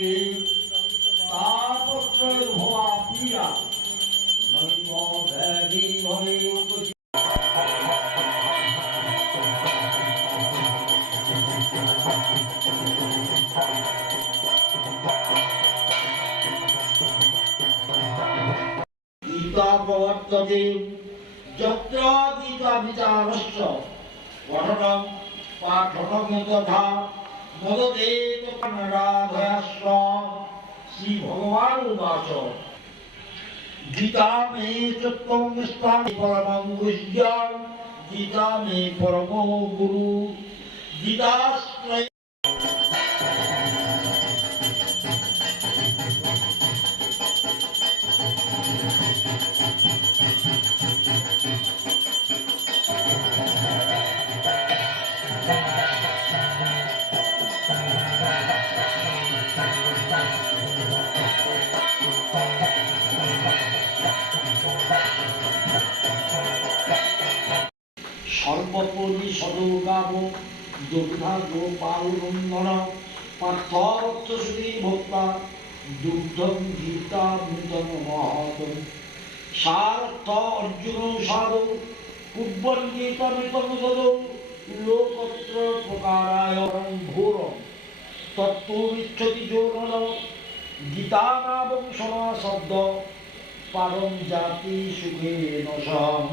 শ্রী তাপত্রয় ভবা প্রিয়া নৈব ব্যাধি ভবে উপস্থিত। গীতা প্রবর্ততে যত্র গীতা বিচারস্য পঠনম পাঠনম তথা মদদেত কন্নড়াধয়াস্য শ্রী ভগবান উবাচ গীতা মে সত্যং স্থান পরমং গুহ্যং গীতা মে পরমো গুরু গীতাশ্রয় সর্বপরি সদৌগাব দুর্ভাগ্য পালনন্দন পার্থ শ্রী ভক্তা দুগ্ধম গীতা মৃতম মহত সার্থ অর্জুন সাধু পূর্বং গীতা মৃতম দদৌ লোকত্র প্রকারায় ঘোরম তত্ত্বমিচ্ছতি জোনন গীতা নামং শোনা শব্দ পারম জাতি সুখে নশম।